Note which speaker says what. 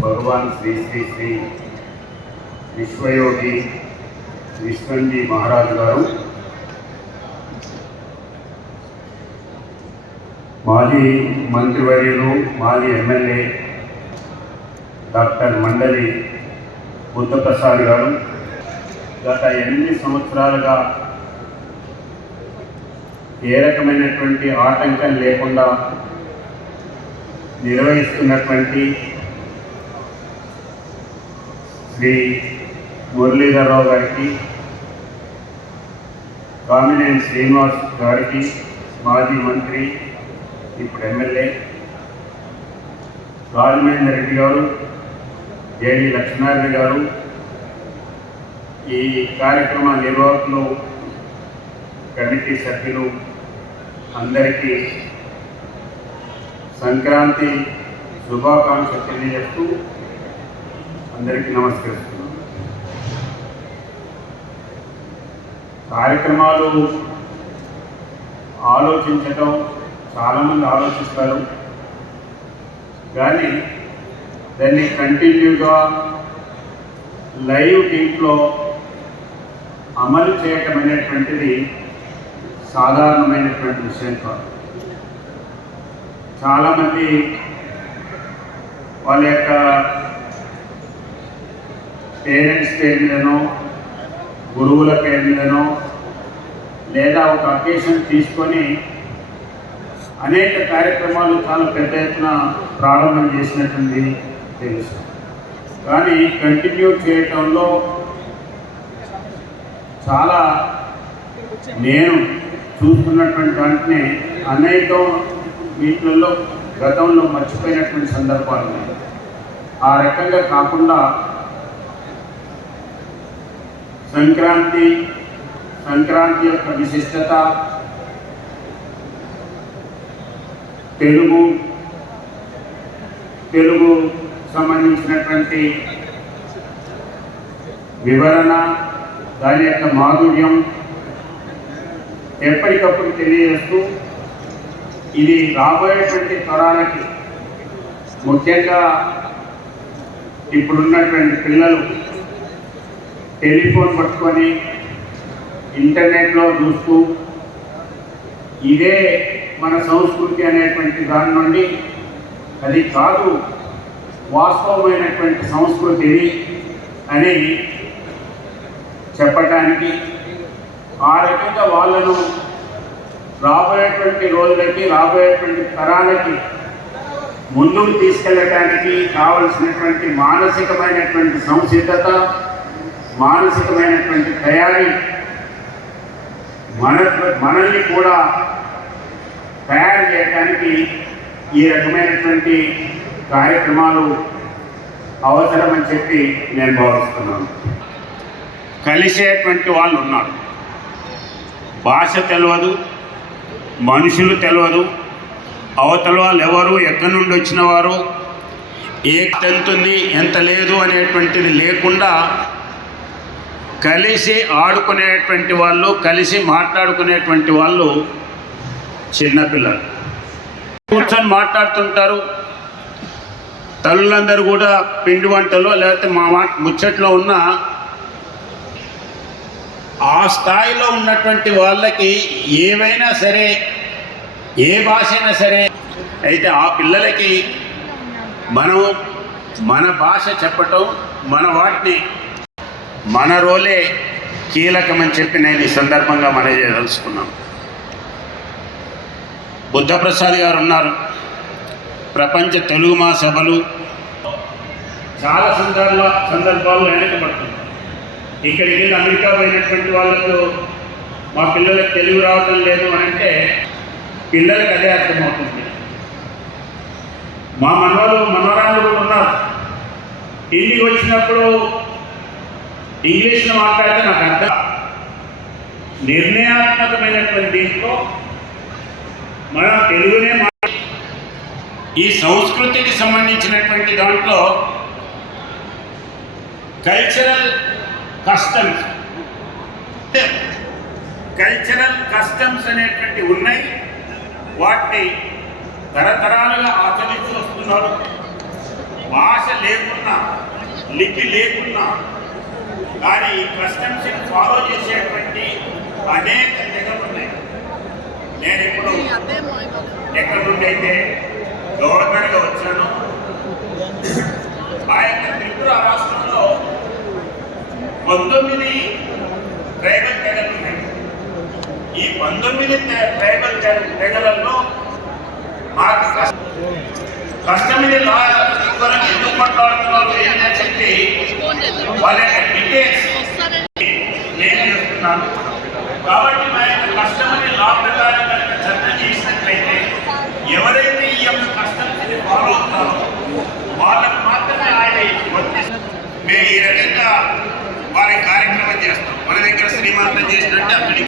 Speaker 1: భగవాన్ శ్రీ శ్రీ శ్రీ విశ్వయోగి విశ్వంజీ మహారాజు గారు మాజీ మంత్రివర్యులు మాజీ ఎమ్మెల్యే డాక్టర్ మండలి బుద్ధప్రసాద్ గారు గత ఎనిమిది సంవత్సరాలుగా ఏ రకమైనటువంటి ఆటంకం లేకుండా నిర్వహిస్తున్నటువంటి శ్రీ మురళీధరరావు గారికి కామినేని శ్రీనివాస్ గారికి మాజీ మంత్రి ఇప్పుడు ఎమ్మెల్యే రాజమహేందర్ రెడ్డి గారు జేడి లక్ష్మీనారాయణ గారు ఈ కార్యక్రమ నిర్వాహకులు కమిటీ సభ్యులు అందరికీ సంక్రాంతి శుభాకాంక్షలు తెలియజేస్తూ అందరికీ నమస్కరిస్తున్నాను. కార్యక్రమాలు ఆలోచించటం చాలామంది ఆలోచిస్తారు. కానీ దాన్ని కంటిన్యూగా లైవ్ టీంలో అమలు చేయటం అనేటువంటిది సాధారణమైనటువంటి విషయం కాదు. చాలామంది వాళ్ళ యొక్క పేరెంట్స్ పేరు మీదనో గురువుల పేరు మీదనో లేదా ఒక అకేషన్ తీసుకొని అనేక కార్యక్రమాలు చాలా పెద్ద ఎత్తున ప్రారంభం చేసినట్టుంది తెలుసు. కానీ కంటిన్యూ చేయటంలో చాలా నేను చూస్తున్నటువంటి దాంట్నే అనేకం వీటిల్లో గతంలో మర్చిపోయినటువంటి సందర్భాలు ఉన్నాయి. ఆ రకంగా కాకుండా సంక్రాంతి సంక్రాంతి యొక్క విశిష్టత తెలుగు తెలుగు సంబంధించినటువంటి వివరణ దాని యొక్క మాధుర్యం ఎప్పటికప్పుడు తెలియజేస్తూ ఇది రాబోయేటువంటి తరాలకి ముఖ్యంగా ఇప్పుడున్నటువంటి పిల్లలు టెలిఫోన్ పట్టుకొని ఇంటర్నెట్లో చూస్తూ ఇదే మన సంస్కృతి అనేటువంటి దాని నుండి అది కాదు వాస్తవమైనటువంటి సంస్కృతిని అని చెప్పటానికి ఆ రకంగా వాళ్ళను రాబోయేటువంటి రోజులకి రాబోయేటువంటి తరాలకి ముందుకు తీసుకెళ్ళటానికి కావలసినటువంటి మానసికమైనటువంటి సంసిద్ధత మానసికమైనటువంటి తయారీ మన మనల్ని కూడా తయారు చేయడానికి ఈ రకమైనటువంటి కార్యక్రమాలు అవసరమని చెప్పి నేను భావిస్తున్నాను. కలిసేటువంటి వాళ్ళు ఉన్నారు. భాష తెలియదు మనుషులు తెలియదు అవతల వాళ్ళు ఎవరు ఎక్కడి నుండి వచ్చిన వారు ఏ ఎంత ఉంది ఎంత లేదు అనేటువంటిది లేకుండా కలిసి ఆడుకునేటువంటి వాళ్ళు కలిసి మాట్లాడుకునేటువంటి వాళ్ళు చిన్నపిల్లలు కూర్చొని మాట్లాడుతుంటారు. తల్లులందరూ కూడా పిండి వంటలు లేకపోతే మా ముచ్చట్లో ఉన్న ఆ స్థాయిలో ఉన్నటువంటి వాళ్ళకి ఏవైనా సరే ఏ భాష అయినా సరే అయితే ఆ పిల్లలకి మనం మన భాష చెప్పటం మన వాటిని మన రోలే కీలకమని చెప్పి నేను ఈ సందర్భంగా మనం చేయదలుచుకున్నాం బుద్ధప్రసాద్ గారు ఉన్నారు. ప్రపంచ తెలుగు మా సభలు చాలా సందర్భ సందర్భాల్లో వెనకబడుతుంది ఇక్కడికి వెళ్ళి అమెరికా పోయినటువంటి వాళ్ళకు మా పిల్లలకు తెలుగు రావటం లేదు అని అంటే పిల్లలకు అదే అర్థమవుతుంది. మా మనవాళ్ళు మనవరాళ్ళు కూడా ఉన్నారు. ఇంటికి వచ్చినప్పుడు ఇంగ్లీష్లో మాట్లాడితే నాకు అర్థం నిర్ణయాత్మకమైనటువంటి దీంట్లో మనం తెలుగునే మా ఈ సంస్కృతికి సంబంధించినటువంటి దాంట్లో కల్చరల్ కస్టమ్స్ కల్చరల్ కస్టమ్స్ అనేటువంటి ఉన్నాయి. వాటిని తరతరాలుగా ఆచరించి వస్తున్నారు. భాష లేకున్నా లిపి లేకున్నా కానీ ఈ కస్టమ్స్ని ఫాలో చేసేటువంటి అనేక తెగలు ఉన్నాయి. నేను ఇప్పుడు ఎక్కడి నుండి అయితే గవర్నర్గా వచ్చాను ఆ యొక్క త్రిపుర రాష్ట్రం పంతొమ్మిది ట్రైబల్ తెగలు ఉన్నాయి. ఈ పంతొమ్మిది ట్రైబల్ తెగలలో మాకు పంతొమ్మిది వరకు ఎందుకు మాట్లాడుతున్నారు ఏంటని చెప్పి వాళ్ళ చేస్తున్నాను కాబట్టి మా యొక్క కస్టమర్ని లా ప్రకారం కనుక చర్చ చేసినట్లయితే ఎవరైతే ఈ యొక్క కస్టమర్ని ఫాలో అవుతారో వాళ్ళకు మాత్రమే ఆయన మేము ఈ రకంగా చేస్తాం. మన దగ్గర శ్రీమంతం చేసినట్టు అక్కడికి